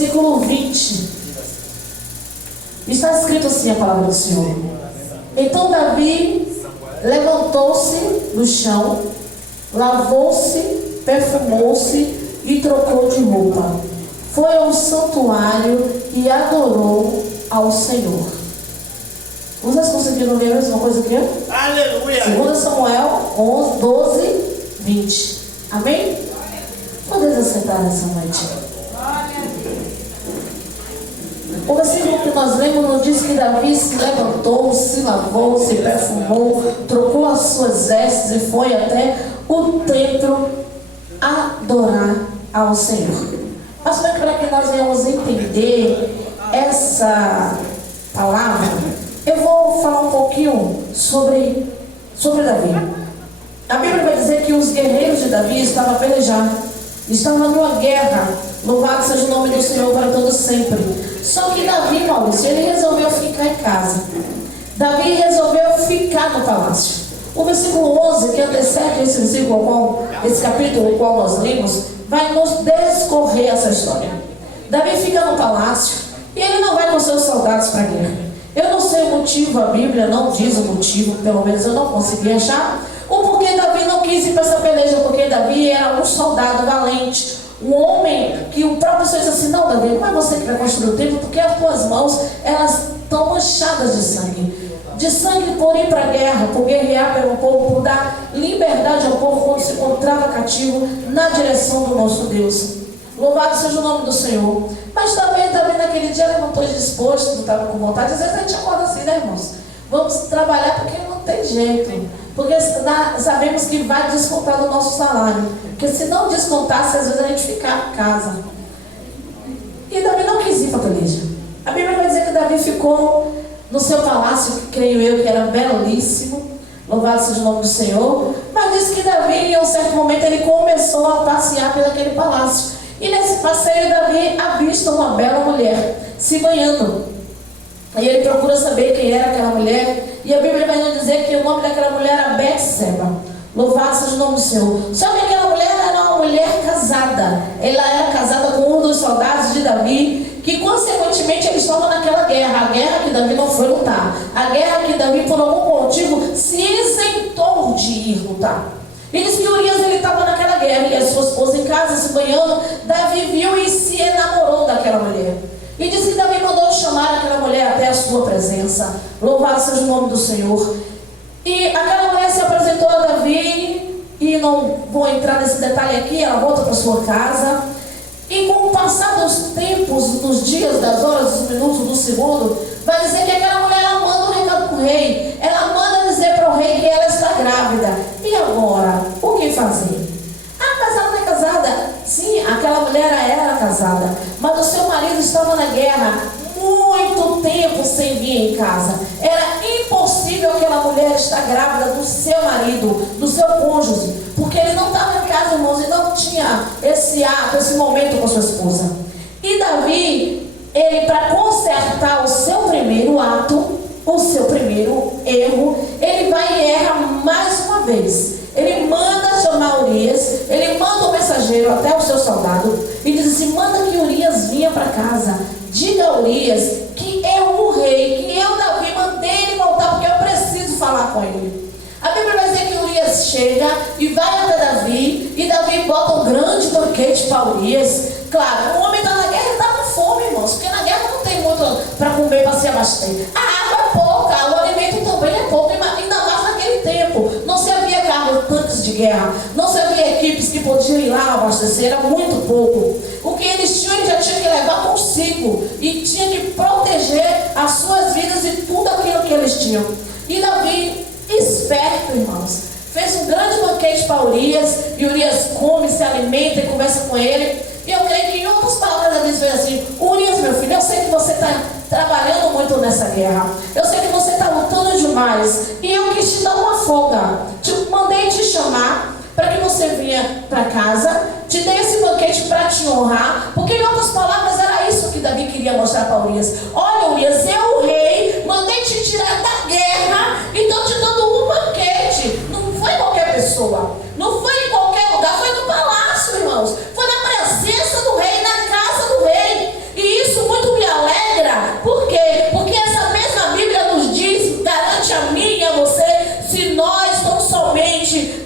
versículo 20. Está escrito assim a palavra do Senhor. Então Davi levantou-se do chão, lavou-se, perfumou-se e trocou de roupa. Foi ao santuário e adorou ao Senhor. Vocês conseguiram ler a mesma coisa que eu? Aleluia. 2 Samuel 11, 12, 20. Amém? Podemos assentar nessa noite. O versículo que nós lemos nos diz que Davi se levantou, se lavou, se perfumou, trocou as suas vestes e foi até o templo adorar ao Senhor. Mas para que nós venhamos entender essa palavra, eu vou falar um pouquinho sobre Davi. A Bíblia vai dizer que os guerreiros de Davi estavam a pelejar, estavam numa guerra. Louvado seja o nome do Senhor para todo sempre. Só que Davi, Maurício, ele resolveu ficar em casa. Davi resolveu ficar no palácio. O versículo 11, que antecede esse versículo, esse capítulo, o qual nós lemos, vai nos descorrer essa história. Davi fica no palácio e ele não vai com seus soldados para a guerra. Eu não sei o motivo, a Bíblia não diz o motivo, pelo menos eu não consegui achar. O porquê Davi não quis ir para essa peleja, porque Davi era um soldado valente, um homem que o próprio Senhor disse assim: não, Davi, não é você que vai construir o templo, porque as tuas mãos, elas estão manchadas de sangue. De sangue por ir para a guerra, por guerrear pelo povo, por dar liberdade ao povo quando se encontrava cativo na direção do nosso Deus. Louvado seja o nome do Senhor. Mas também naquele dia ele não estava disposto, não estava com vontade. Às vezes a gente acorda assim, né, irmãos? Vamos trabalhar porque não tem jeito. Porque sabemos que vai descontar do nosso salário. Porque se não descontasse, às vezes a gente ficava em casa. E Davi não quis ir para a peleja. A Bíblia vai dizer que Davi ficou no seu palácio, que creio eu que era belíssimo. Louvado seja o nome do Senhor. Mas diz que Davi, em um certo momento, ele começou a passear pelo aquele palácio. E nesse passeio, Davi avista uma bela mulher se banhando. Aí ele procura saber quem era aquela mulher. E a Bíblia vai nos dizer que o nome daquela mulher era Betseba. Louvado seja o nome do Senhor. Só que aquela mulher era uma mulher casada. Ela era casada com um dos soldados de Davi, que consequentemente eles estavam naquela guerra. A guerra que Davi não foi lutar. A guerra que Davi, por algum motivo, se isentou de ir lutar. E diz que Urias, ele estava naquela guerra e a sua esposa em casa se banhando. Davi viu e se enamorou daquela mulher. E diz que Davi mandou chamar aquela mulher até a sua presença. Louvado seja o nome do Senhor. E aquela mulher se apresentou a Davi. E não vou entrar nesse detalhe aqui. Ela volta para sua casa. E com o passar dos tempos, dos dias, das horas, dos minutos, do segundo, vai dizer que aquela mulher, ela manda um recado para o rei. Ela manda dizer para o rei que ela está grávida. E agora? O que fazer? Ah, mas ela não é casada. Sim, aquela mulher era casada. Mas o seu marido estava na guerra, muito tempo sem vir em casa. Era impossível aquela mulher estar grávida do seu marido, do seu cônjuge, porque ele não estava em casa, irmãos, e não tinha esse ato, esse momento com sua esposa. E Davi, ele, para consertar o seu primeiro ato, o seu primeiro erro, ele vai e erra mais uma vez. Ele manda chamar Urias, ele manda um mensageiro até o seu soldado e diz assim: manda que Urias vinha para casa. Diga a Urias que eu, o rei, que eu, Davi, mandei ele voltar, porque eu preciso falar com ele. A Bíblia vai dizer que Urias chega e vai até Davi, e Davi bota um grande banquete para Urias. Claro, o homem está na guerra e está com fome, irmãos, porque na guerra não tem muito para comer, para se abastecer. A água é pouca, o alimento também é pouco, ainda mais naquele tempo. Não se havia carros, tanques de guerra, não se havia equipes que podiam ir lá abastecer, era muito pouco. O que eles tinham, ele já tinha que levar consigo, e tinha que proteger as suas vidas e tudo aquilo que eles tinham. E Davi, esperto, irmãos, fez um grande banquete para Urias, e Urias come, se alimenta e conversa com ele. E eu creio que em outras palavras Davi foi assim: Urias, meu filho, eu sei que você está trabalhando muito nessa guerra, eu sei que você está lutando demais, e eu quis te dar uma folga, mandei te chamar para que você venha para casa, te dei esse banquete para te honrar, porque em outras palavras era isso que Davi queria mostrar para Urias. Olha, Urias, eu, o rei, mandei te tirar da guerra e estou te dando um banquete. Não foi qualquer pessoa, não foi em qualquer lugar, foi no palácio, irmãos, foi na presença do rei, na casa do rei.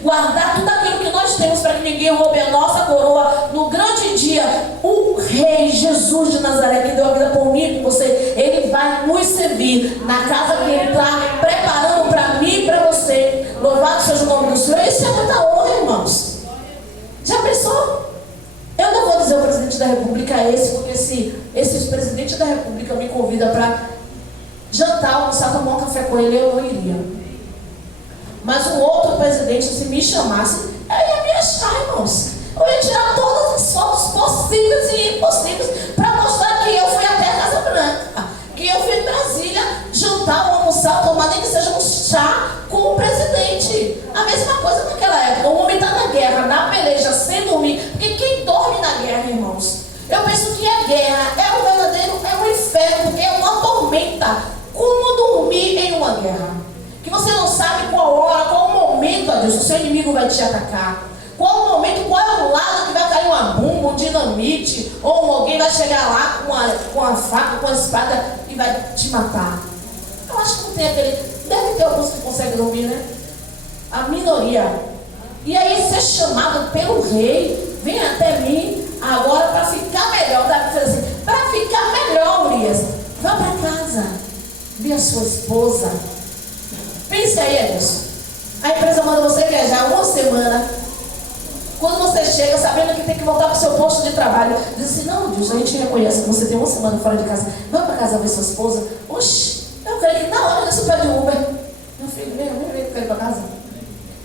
guardar tudo aquilo que nós temos para que ninguém roube a nossa coroa. No grande dia, o Rei Jesus de Nazaré, que deu a vida por mim e por você, Ele vai nos servir na casa que Ele está preparando para mim e para você. Louvado seja o nome do Senhor. Isso é muita honra, irmãos. Já pensou? Eu não vou dizer o presidente da República esse, porque se esse presidente da República me convida para jantar, almoçar, tomar um café com ele, eu não iria. Mas um outro presidente, se me chamasse, eu ia me achar, irmãos. Eu ia tirar todas as fotos possíveis e impossíveis para mostrar que eu fui até a Casa Branca, que eu fui em Brasília jantar, almoçar, tomar nem que seja um chá com o presidente. A mesma coisa naquela época. O homem está na guerra, na peleja, sem dormir. Porque quem dorme na guerra, irmãos? Eu penso que a guerra é o verdadeiro, é um inferno, porque é uma tormenta. Como dormir em uma guerra? Que você não sabe qual hora, qual o momento, ó Deus, o seu inimigo vai te atacar. Qual o momento, qual é o lado que vai cair uma bomba, um dinamite, ou alguém vai chegar lá com a faca, com a espada e vai te matar. Eu acho que não tem aquele... Deve ter alguns que conseguem dormir, né? A minoria. E aí ser chamado pelo rei, vem até mim agora para ficar melhor. Assim, para ficar melhor, Urias, vá para casa, vê a sua esposa. Pense aí, Edson. A empresa manda você viajar uma semana. Quando você chega sabendo que tem que voltar para o seu posto de trabalho, diz assim: não, Deus, a gente reconhece que você tem uma semana fora de casa. Vá para casa ver sua esposa. Oxi, eu creio que na hora você pede um Uber. Meu filho, vem quer ir para casa.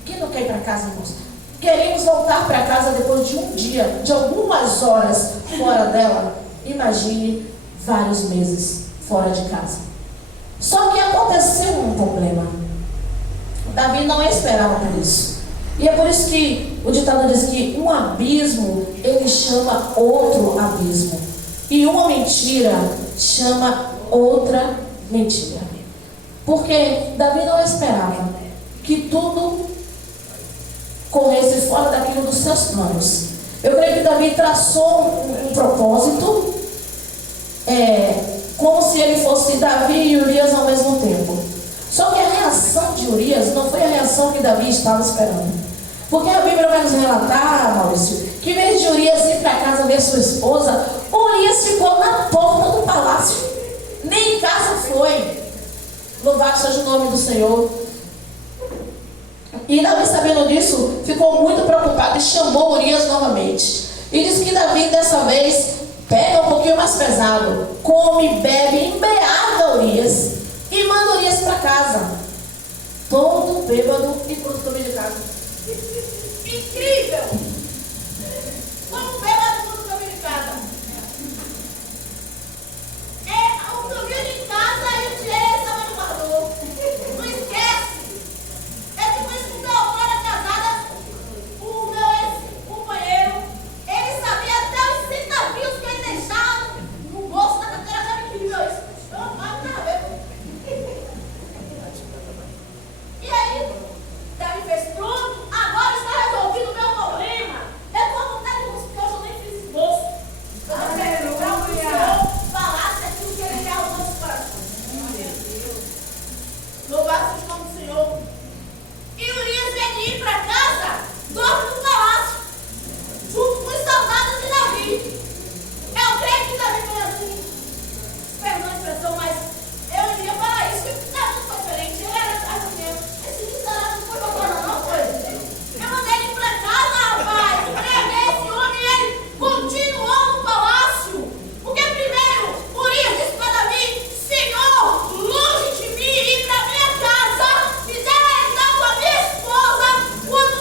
Quem não quer ir para casa, irmãos? Queremos voltar para casa depois de um dia, de algumas horas fora dela. Imagine vários meses fora de casa. Só que aconteceu um problema. Davi não esperava por isso. E é por isso que o ditado diz que um abismo, ele chama outro abismo. E uma mentira chama outra mentira. Porque Davi não esperava que tudo corresse fora daquilo dos seus planos. Eu creio que Davi traçou um propósito, como se ele fosse Davi e Urias ao mesmo tempo. Só que a reação de Urias não foi a reação que Davi estava esperando. Porque a Bíblia vai nos relatar, Maurício, que em vez de Urias ir para casa ver sua esposa, Urias ficou na porta do palácio. Nem em casa foi. Louvado seja o nome do Senhor. E Davi, sabendo disso, ficou muito preocupado e chamou Urias novamente. E diz que Davi, dessa vez, pega um pouquinho mais pesado, come, bebe, embriaga Urias e manda Urias para casa. Todo bêbado e pronto também de casa. Incrível! Como bêbado pronto também de casa. O caminho de casa e o dinheiro estava no guardou. Não esquece! É tipo isso que eu fora casada, o meu ex-companheiro, ele sabia até os centavinhos que ele deixava no bolso da carteira. Sabe que incrível isso? Eu não pago nada a ver. E aí, Davi fez pronto, agora está resolvido o meu problema. Eu estou à vontade de você, porque hoje eu nem fiz esboço. Eu vou pedir para o Senhor falasse aquilo que ele quer aos nossos corações. Louvado seja o nome do Senhor. E Urias vem ir para casa, dorme no palácio, junto com os soldados de Davi. Eu creio que Davi foi assim, perdão a expressão, mas eu iria para isso, que Davi não foi diferente. Ele era atrás do meu. Esse miserável não foi para casa, não foi? Eu mandei ele para casa, rapaz. Preguei esse homem e ele continuou no palácio. Porque primeiro, Urias disse para Davi: Senhor, longe de mim, ir para minha casa, me delegar com a minha esposa, quando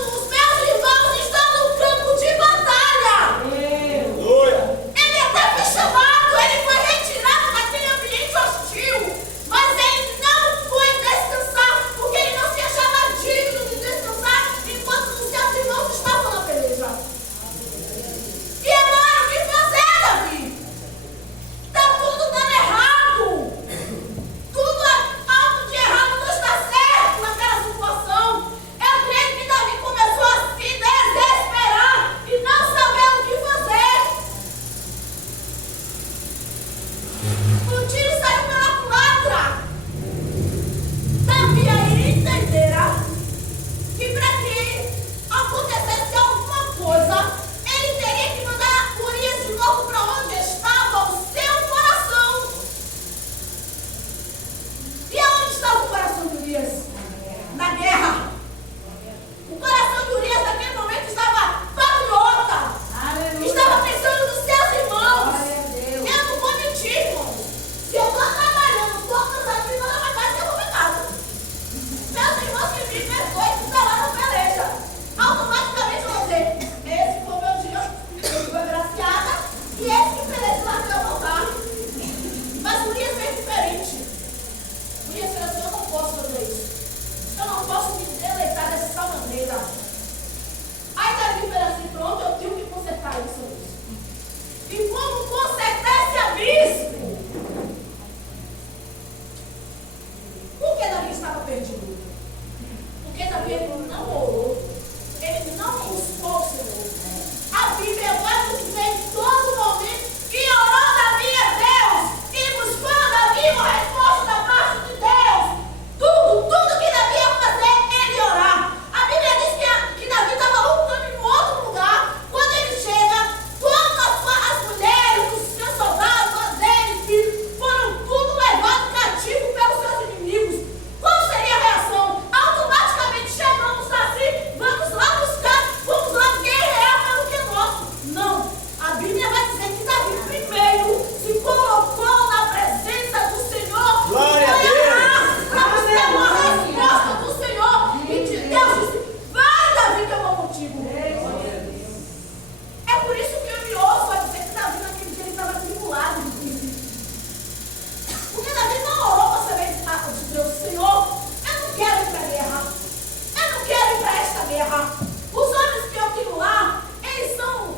guerra. Os homens que eu tenho lá, eles são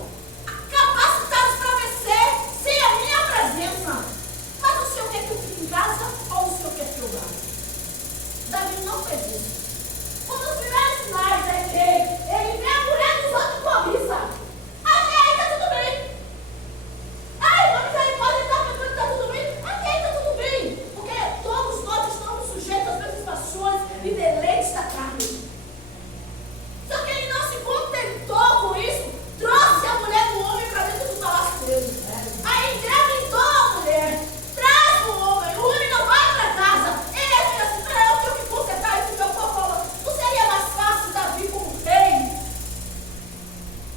capacitados para vencer sem a minha presença. Mas o senhor quer que eu fique em casa ou o senhor quer que eu vá? Davi não fez isso. Um dos primeiros sinais é que ele vê a mulher dos outros cobiça. Até aí tá tudo bem. Ai, vamos aí, pode estar pensando que tá tudo bem. Até aí tá tudo bem. Porque todos nós estamos sujeitos às mesmas paixões e deleites da carne. Só que ele não se contentou com isso. Trouxe a mulher do homem para dentro do palácio dele. Aí engravidou a mulher. Traz o homem. O homem não vai para casa. Ele fica assim, eu tenho que consertar isso que eu tô falando. Não seria mais fácil Davi como rei?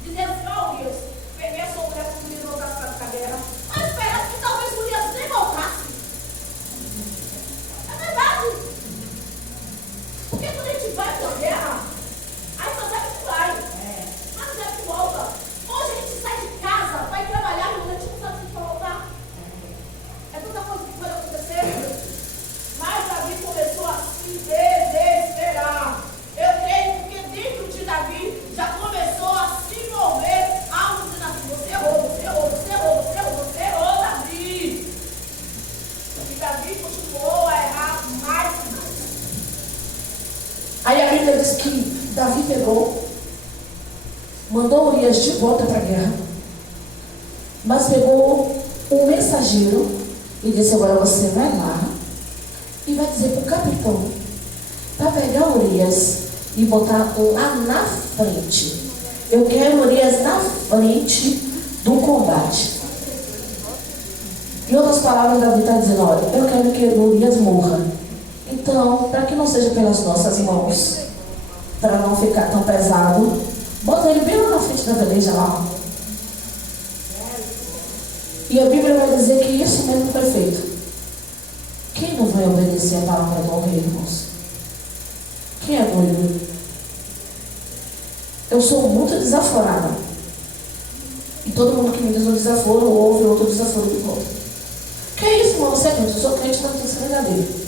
Dizendo assim, ó, Urias, peguei a sua mulher para Urias voltar para a guerra. Mas espera que talvez Urias nem voltasse. É verdade. Porque quando a gente vai para a guerra, aí só sabe que vai. Mas não sabe que volta. Hoje a gente sai de casa, vai trabalhar e a gente não sabe se vai voltar. É tanta coisa que pode acontecer. Mas Davi começou a se desesperar. Eu creio porque dentro de Davi já começou a se mover algo dizendo assim, você errou, você errou, você errou, você errou, você errou, Davi. E Davi continuou a errar mais e mais. Aí a Bíblia diz que Davi pegou, mandou Urias de volta para a guerra, mas pegou um mensageiro e disse, agora você vai lá e vai dizer para o capitão para pegar Urias e botar lá na frente. Eu quero Urias na frente do combate. Em outras palavras, Davi está dizendo, olha, eu quero que Urias morra. Então, para que não seja pelas nossas mãos, para não ficar tão pesado, bota ele bem lá na frente da peleja lá. E a Bíblia vai dizer que isso mesmo foi feito. Quem não vai obedecer a palavra do rei, irmãos? Quem é doido? Eu sou muito desaforada. E todo mundo que me diz um desaforo, ouve outro desaforo do outro. Que é isso, irmão? Você é crente? Eu sou crente, mas não tem que ser verdadeiro.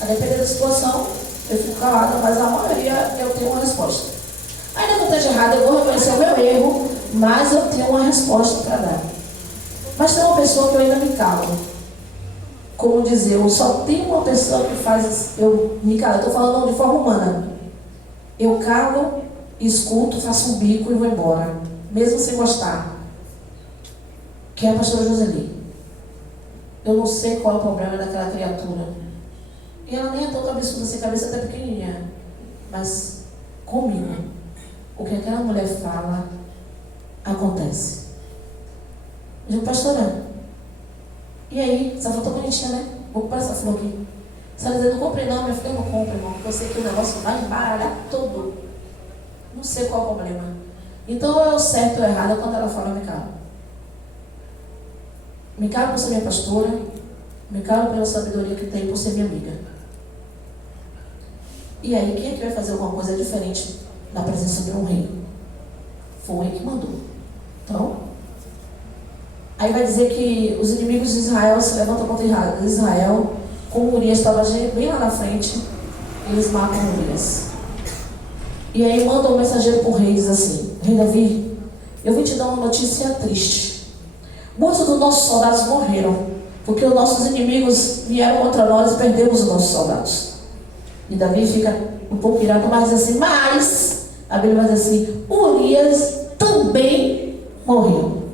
A depender da situação, eu fico calada, mas a maioria eu tenho uma resposta. Ainda que eu esteja errado, eu vou reconhecer o meu erro, mas eu tenho uma resposta para dar. Mas tem uma pessoa que eu ainda me calo. Como dizer, eu só tenho uma pessoa que faz eu me calo. Eu estou falando de forma humana. Eu calo, escuto, faço um bico e vou embora, mesmo sem gostar. Que é a pastora Joseli. Eu não sei qual é o problema daquela criatura. E ela nem é tão cabeçuda, sem cabeça até pequenininha. Mas comigo, o que aquela mulher fala, acontece. Eu digo, pastora, e aí? Essa flor tá bonitinha, né? Vou comprar essa flor aqui. Se ela dizer, não comprei não, minha filha, eu não compro, irmão. Porque eu sei que o negócio vai embaralhar tudo. Não sei qual é o problema. Então, eu certo ou errado, quando ela fala, eu me calo. Me calo por ser minha pastora. Me calo pela sabedoria que tem por ser minha amiga. E aí, quem é que vai fazer alguma coisa diferente na presença de um rei? Foi o rei que mandou. Então, aí vai dizer que os inimigos de Israel se levantam contra Israel. Como Urias estava bem lá na frente, eles matam Urias. E aí manda um mensageiro para o rei e diz assim, rei Davi, eu vim te dar uma notícia triste. Muitos dos nossos soldados morreram, porque os nossos inimigos vieram contra nós e perdemos os nossos soldados. E Davi fica um pouco irado, mas diz assim, mas, a Bíblia vai dizer assim, Urias também morreu.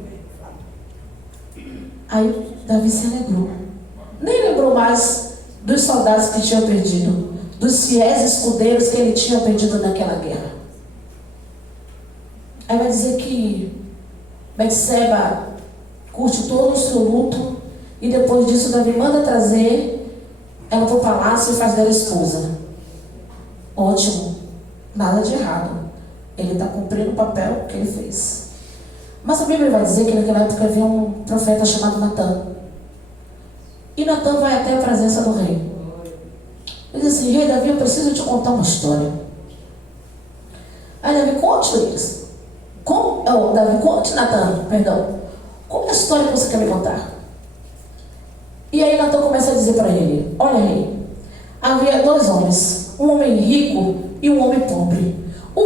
Aí Davi se alegrou. Nem lembrou mais dos soldados que tinham perdido, dos fiéis escudeiros que ele tinha perdido naquela guerra. Aí vai dizer que Betseba curte todo o seu luto e depois disso Davi manda trazer ela para o palácio e faz dela esposa. Ótimo, nada de errado. Ele está cumprindo o papel que ele fez. Mas a Bíblia vai dizer que naquela época havia um profeta chamado Natã. E Natã vai até a presença do rei. Ele diz assim, rei Davi, eu preciso te contar uma história. Aí Davi, conte eles. Davi, conte Natã, perdão. Qual é a história que você quer me contar? E aí Natã começa a dizer para ele, olha rei, havia dois homens, um homem rico e um homem pobre. O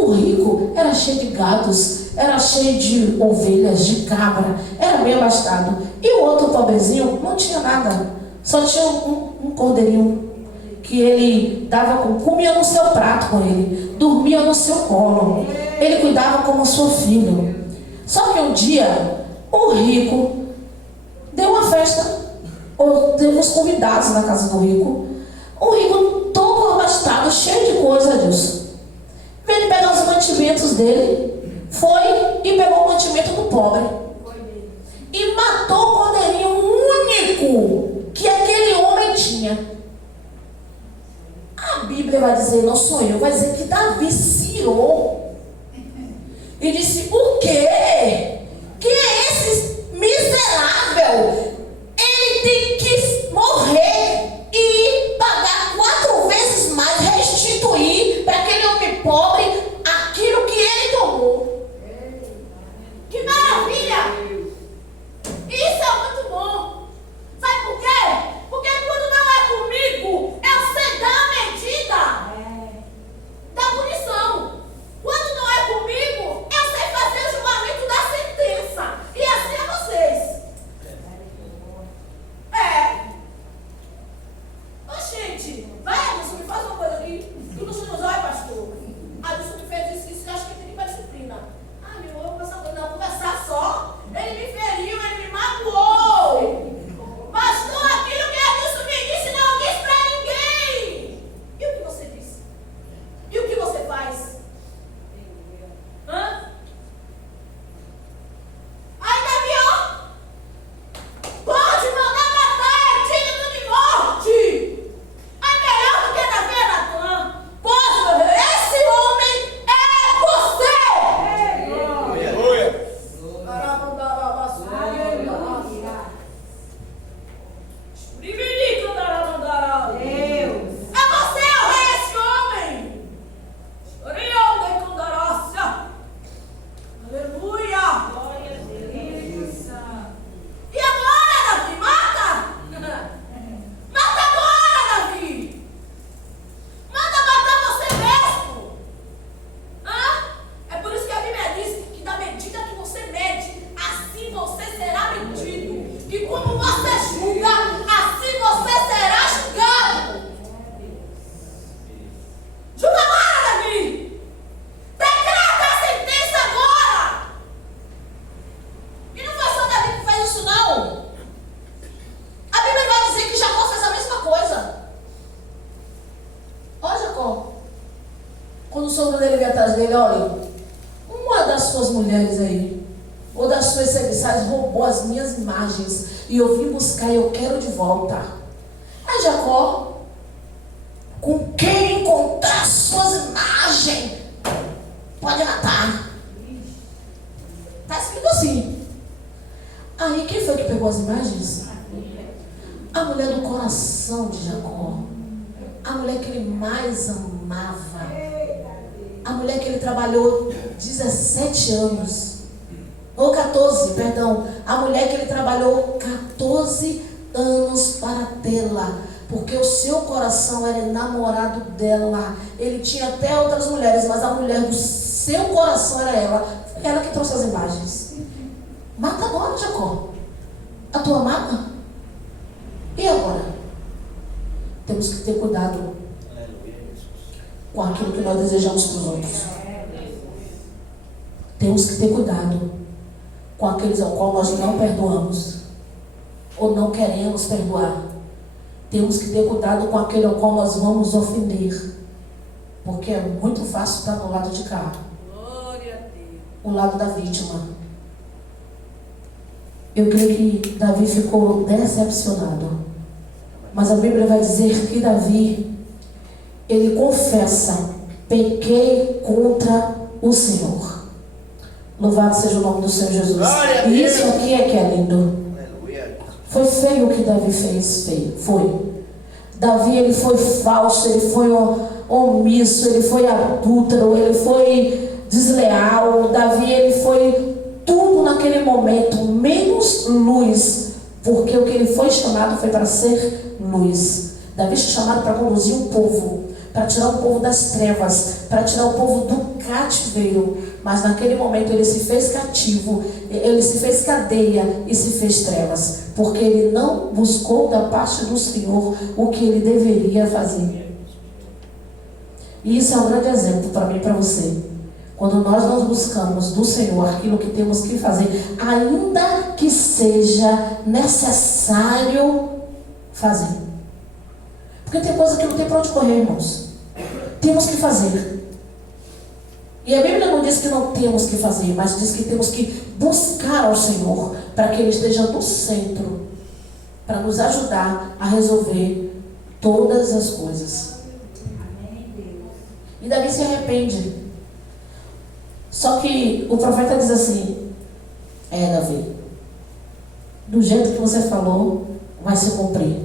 era cheio de gados, era cheio de ovelhas, de cabra, era bem abastado. E o outro pobrezinho não tinha nada, só tinha um cordeirinho que ele comia no seu prato com ele, dormia no seu colo, ele cuidava como seu filho. Só que um dia o rico deu uma festa, ou teve uns convidados na casa do rico. O rico todo abastado, cheio de coisa, Deus, veio pegar os mantimentos dele, foi e pegou o mantimento do pobre e matou o cordeirinho único que aquele homem tinha. A Bíblia vai dizer, não sou eu, vai dizer que Davi se irou e disse: o quê? Que é esse miserável? Ele tem que morrer e pagar 4 vezes mais, restituir para aquele homem pobre aquilo que ele tomou. Que maravilha! Isso é muito bom. Sabe por quê? Porque quando não é comigo, eu sei dar a medida da punição. Quando não é comigo, eu sei fazer o julgamento da sentença. E assim é vocês. Ô, gente, vai, Adilson, me faz uma coisa aqui. Que não se nos olha, pastor. Adilson me fez isso, eu acho que tem que ir para disciplina. Ah, meu irmão, eu vou passar coisa, não, conversar só. Ele me feriu, ele me magoou. Pastor, aquilo que Adilson me disse, não disse para ninguém. E o que você disse? E o que você faz? Hã? Aí, Davi, ó, pode mandar matar, é digno de morte. É melhor do que Davi e Natan. Pode, meu Deus, esse homem é você. Aleluia. É você, o rei, esse homem. Aleluia. E agora, Davi? Mata! Mata agora, Davi! Manda matar você mesmo! Hã? É por isso que a Bíblia diz que da medida que você mede, assim você será medido. E como você julga, assim você será julgado. Julga agora, Davi! Decreta a sentença agora! E não foi só Davi que fez isso, não. A Bíblia vai dizer que Jacó fez a mesma coisa. Olha, Jacó, quando o sogro dele veio atrás dele, olha, uma das suas mulheres aí, ou das suas serviçais, roubou as minhas imagens e eu vim buscar e eu quero de volta. Aí Jacó, com quem encontrar suas imagens, pode matar. Está escrito assim. Aí quem foi que pegou as imagens? A mulher do coração de Jacó. A mulher que ele mais amava. A mulher que ele trabalhou 17 anos. Ou 14, perdão. A mulher que ele trabalhou 14 anos para tê-la. Porque o seu coração era enamorado dela. Ele tinha até outras mulheres, mas a mulher do seu coração era ela. Foi ela que trouxe as imagens. Mata agora, Jacó. A tua amada. E agora? Temos que ter cuidado com aquilo que nós desejamos para os outros. Temos que ter cuidado com aqueles ao qual nós não perdoamos ou não queremos perdoar. Temos que ter cuidado com aquele ao qual nós vamos ofender, porque é muito fácil estar no lado de cá, o lado da vítima. Eu creio que Davi ficou decepcionado, mas a Bíblia vai dizer que Davi, ele confessa: pequei contra o Senhor. Louvado seja o nome do Senhor Jesus. E isso aqui é que é lindo. Foi feio o que Davi fez, feio. Foi. Davi, ele foi falso, ele foi omisso, ele foi adúltero, ele foi desleal. Davi, ele foi tudo naquele momento, menos luz. Porque o que ele foi chamado foi para ser luz. Davi foi chamado para conduzir um povo. para tirar o povo das trevas, para tirar o povo do cativeiro. Mas naquele momento ele se fez cativo, ele se fez cadeia e se fez trevas, porque ele não buscou da parte do Senhor o que ele deveria fazer. E isso é um grande exemplo para mim e para você. Quando nós não buscamos do Senhor aquilo que temos que fazer, ainda que seja necessário fazer. Porque tem coisa que não tem para onde correr, irmãos. Temos que fazer. E a Bíblia não diz que não temos que fazer, mas diz que temos que buscar ao Senhor para que Ele esteja no centro, para nos ajudar a resolver todas as coisas. E Davi se arrepende. Só que o profeta diz assim: Davi, do jeito que você falou, vai se cumprir.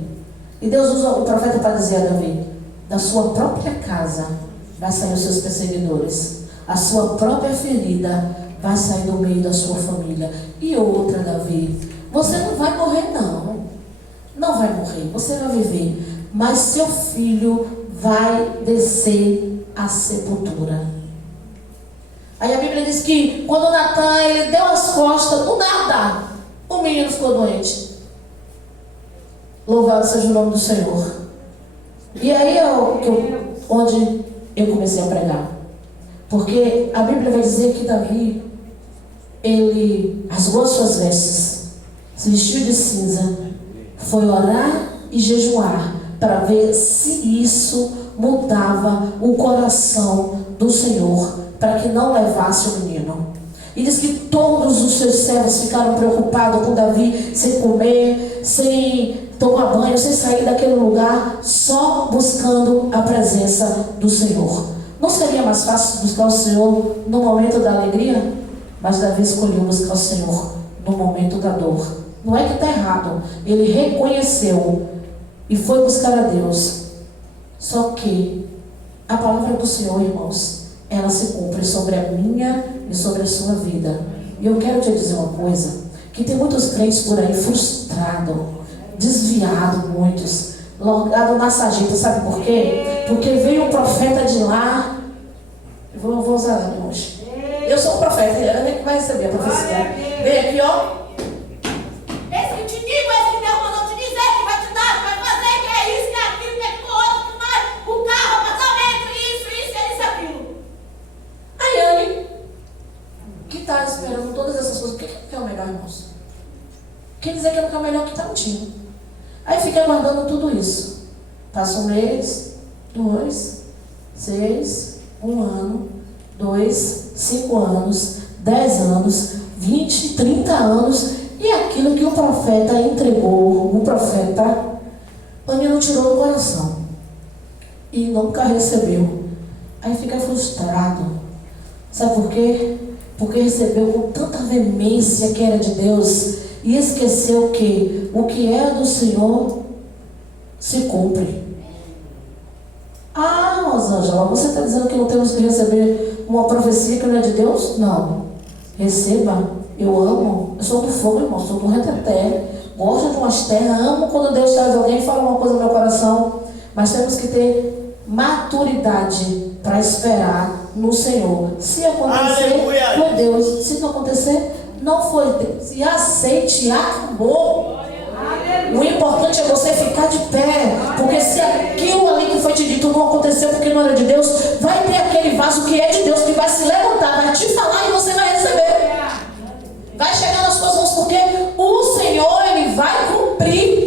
E Deus usa o profeta para dizer a Davi: da sua própria casa vai sair os seus perseguidores, a sua própria ferida vai sair do meio da sua família. E outra, Davi, você não vai morrer não. Não vai morrer, você vai viver, mas seu filho vai descer à sepultura. Aí a Bíblia diz que quando Natan ele deu as costas, do nada, o menino ficou doente. Louvado seja o nome do Senhor. E aí onde eu comecei a pregar. Porque a Bíblia vai dizer que Davi, ele rasgou suas vestes, se vestiu de cinza, foi orar e jejuar para ver se isso mudava o coração do Senhor, para que não levasse o menino. E diz que todos os seus servos ficaram preocupados com Davi, sem comer, sem tomar banho, sem sair daquele lugar, só buscando a presença do Senhor. Não seria mais fácil buscar o Senhor no momento da alegria? Mas Davi escolheu buscar o Senhor no momento da dor. Não é que está errado, ele reconheceu e foi buscar a Deus. Só que a palavra do Senhor, irmãos, ela se cumpre sobre a minha e sobre a sua vida. E eu quero te dizer uma coisa, que tem muitos crentes por aí frustrados, desviados, muitos, largados na sarjeta. Sabe por quê? Porque veio um profeta de lá. Eu vou usar ela hoje. Eu sou um profeta, ela é que vai receber a profecia. Vem aqui, ó. Esse que te digo, esse que Deus mandou te dizer, que vai te dar, que vai fazer, que é isso, que é aquilo, que é aquilo outro, que mais, o carro, o apartamento, isso, aquilo. Aí ele, que está esperando todas essas coisas, o que é o melhor, irmãos? Quer dizer que é o melhor que está contigo. Aí fica guardando tudo isso. Passa um mês, 2, 6, 1 ano, 2, 5 anos, 10 anos, 20, 30 anos, e aquilo que o profeta entregou, o menino tirou do coração e nunca recebeu. Aí fica frustrado. Sabe por quê? Porque recebeu com tanta veemência que era de Deus e esqueceu que o que é do Senhor se cumpre. Ah, Rosângela, você está dizendo que não temos que receber uma profecia que não é de Deus? Não. Receba. Eu amo. Eu sou do fogo, irmão. Sou do reteté. Gosto de umas terras. Amo quando Deus traz alguém e fala uma coisa no meu coração. Mas temos que ter maturidade para esperar no Senhor. Se acontecer, Aleluia. foi Deus. Se não acontecer, não foi Deus. E aceite, acabou. O importante é você ficar de pé, porque se aquilo ali que foi te dito não aconteceu porque não era de Deus, vai ter aquele vaso que é de Deus que vai se levantar, vai te falar e você vai receber. Vai chegar nas suas mãos porque o Senhor, Ele vai cumprir.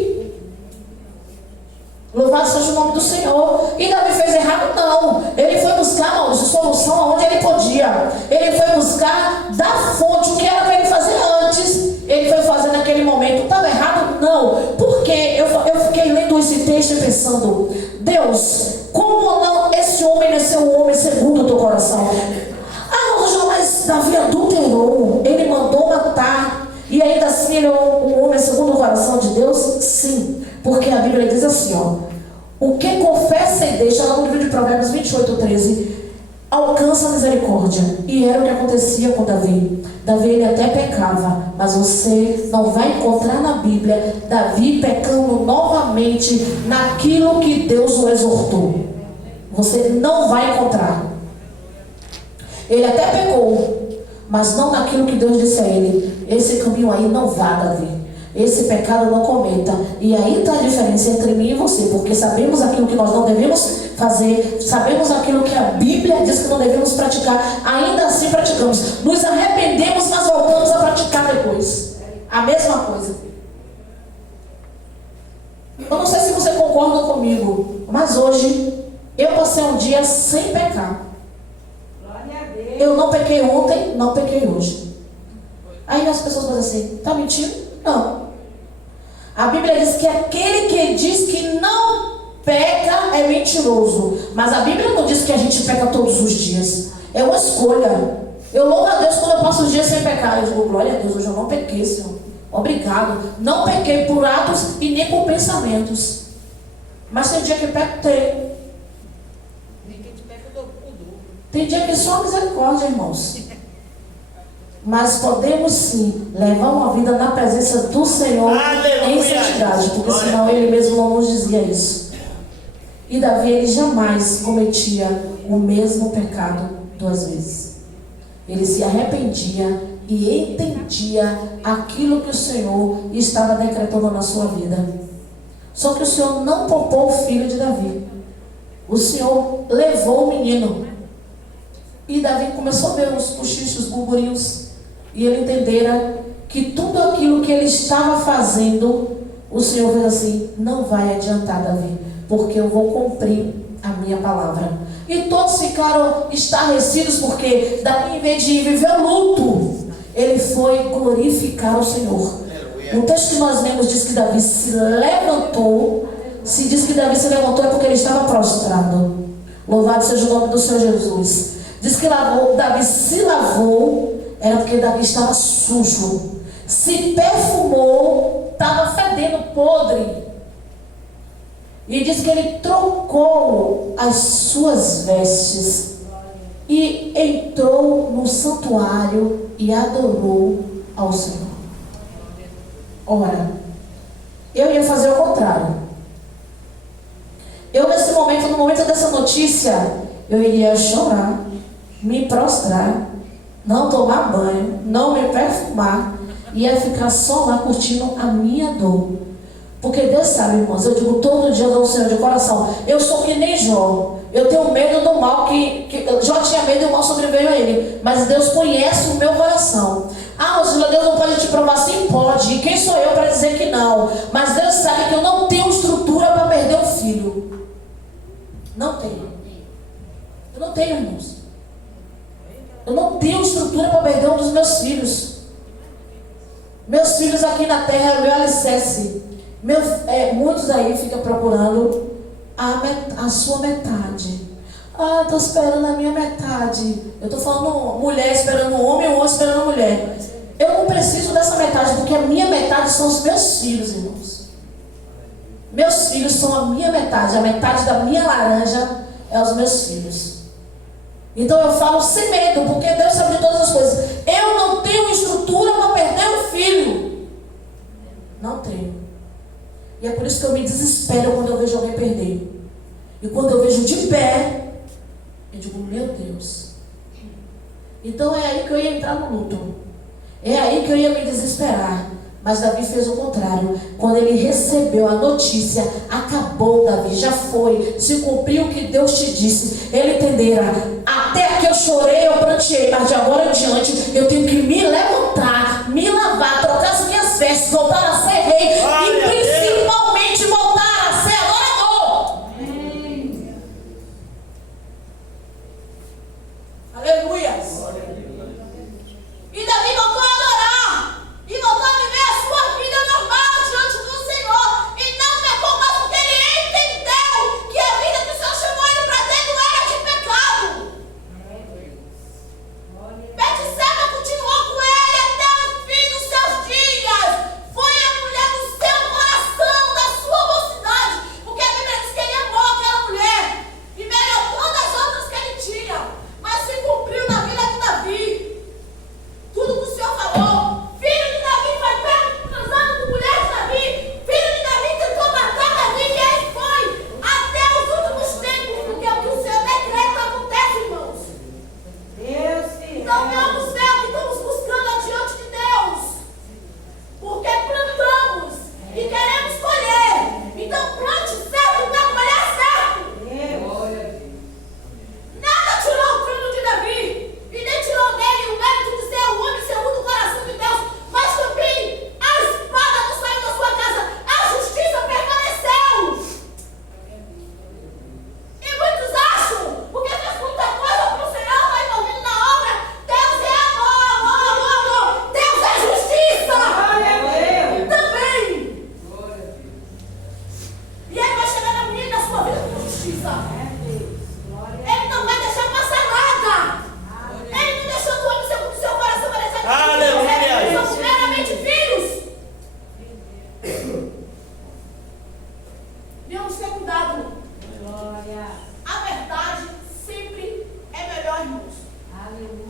Louvado seja o nome do Senhor. E Davi fez errado? Não. Ele foi buscar a solução onde ele podia. Ele foi buscar da fonte, o que era para ele fazer antes. Ele foi fazer naquele momento. Estava errado? Não. Porque eu fiquei lendo esse texto e pensando: Deus, como não esse homem nasceu um homem segundo o teu coração? Mas Davi adulterou. Ele mandou matar. E ainda assim ele é um homem segundo o coração de Deus? Sim. Porque a Bíblia diz assim, ó: o que confessa e deixa, lá no livro de Provérbios 28:13, alcança a misericórdia. E era o que acontecia com Davi. Davi ele até pecava, mas você não vai encontrar na Bíblia Davi pecando novamente naquilo que Deus o exortou. Você não vai encontrar. Ele até pecou, mas não naquilo que Deus disse a ele: esse caminho aí não vá, Davi. Esse pecado não cometa. E aí está a diferença entre mim e você, porque sabemos aquilo que nós não devemos fazer, sabemos aquilo que a Bíblia diz que não devemos praticar, ainda assim praticamos. Nos arrependemos, mas voltamos a praticar depois a mesma coisa. Eu não sei se você concorda comigo, mas hoje eu passei um dia sem pecar. Eu não pequei ontem, não pequei hoje. Aí as pessoas dizem assim: está mentindo? Não. A Bíblia diz que aquele que diz que não peca é mentiroso. Mas a Bíblia não diz que a gente peca todos os dias. É uma escolha. Eu louvo a Deus quando eu passo os dias sem pecar. Eu digo: glória a Deus, hoje eu não pequei, Senhor. Obrigado. Não pequei por atos e nem por pensamentos. Mas tem dia que peco, tem. Tem dia que só misericórdia, irmãos. Mas podemos sim levar uma vida na presença do Senhor. Aleluia. Em santidade, porque senão Ele mesmo não nos dizia isso. E Davi, ele jamais cometia o mesmo pecado 2 vezes. Ele se arrependia e entendia aquilo que o Senhor estava decretando na sua vida. Só que o Senhor não poupou o filho de Davi. O Senhor levou o menino. E Davi começou a ver os cochichos, os burburinhos. E ele entendera que tudo aquilo que ele estava fazendo, o Senhor fez assim: não vai adiantar, Davi, porque eu vou cumprir a minha palavra. E todos ficaram estarrecidos, porque Davi, em vez de viver o luto, ele foi glorificar o Senhor. No texto que nós lemos diz que Davi se levantou. Se diz que Davi se levantou é porque ele estava prostrado. Louvado seja o nome do Senhor Jesus. Diz que Davi se lavou, era porque Davi estava sujo. Se perfumou, estava fedendo podre. E diz que ele trocou as suas vestes e entrou no santuário e adorou ao Senhor. Ora, eu ia fazer o contrário. Eu nesse momento, no momento dessa notícia, eu iria chorar, me prostrar, não tomar banho, não me perfumar, ia ficar só lá curtindo a minha dor. Porque Deus sabe, irmãos, eu digo todo dia ao Senhor de coração: eu sou que nem Jó. Eu tenho medo do mal, que Jó tinha medo e o mal sobreveio a ele. Mas Deus conhece o meu coração. Ah, Rosila, Deus não pode te provar? Sim, pode. E quem sou eu para dizer que não? Mas Deus sabe que eu não tenho estrutura para perder um filho. Não tenho. Eu não tenho, irmãos. Eu não tenho estrutura para perder um dos meus filhos. Meus filhos aqui na terra é o meu alicerce. Muitos aí ficam procurando a sua metade. Ah, estou esperando a minha metade. Eu estou falando mulher esperando um homem esperando uma mulher. Eu não preciso dessa metade, porque a minha metade são os meus filhos, irmãos. Meus filhos são a minha metade. A metade da minha laranja é os meus filhos. Então eu falo sem medo, porque Deus sabe de todas as coisas. Eu não tenho estrutura para perder um filho. Não tenho. E é por isso que eu me desespero quando eu vejo alguém perder. E quando eu vejo de pé, eu digo: meu Deus. Então é aí que eu ia entrar no luto. É aí que eu ia me desesperar. Mas Davi fez o contrário. Quando ele recebeu a notícia, acabou, Davi, já foi, se cumpriu o que Deus te disse. Ele entenderá: até que eu chorei, eu pranteei, mas de agora em diante eu tenho que me levantar, me lavar, trocar as minhas vestes, voltar a ser rei e principalmente voltar a ser adorador. Aleluia. E Davi voltou a adorar e voltou a viver a sua vida normal diante do Senhor. E não pecou mais, porque ele entendeu que a vida que o Senhor chamou ele para ter não era de pecado. Betseba continuou com ele até o Aleluia.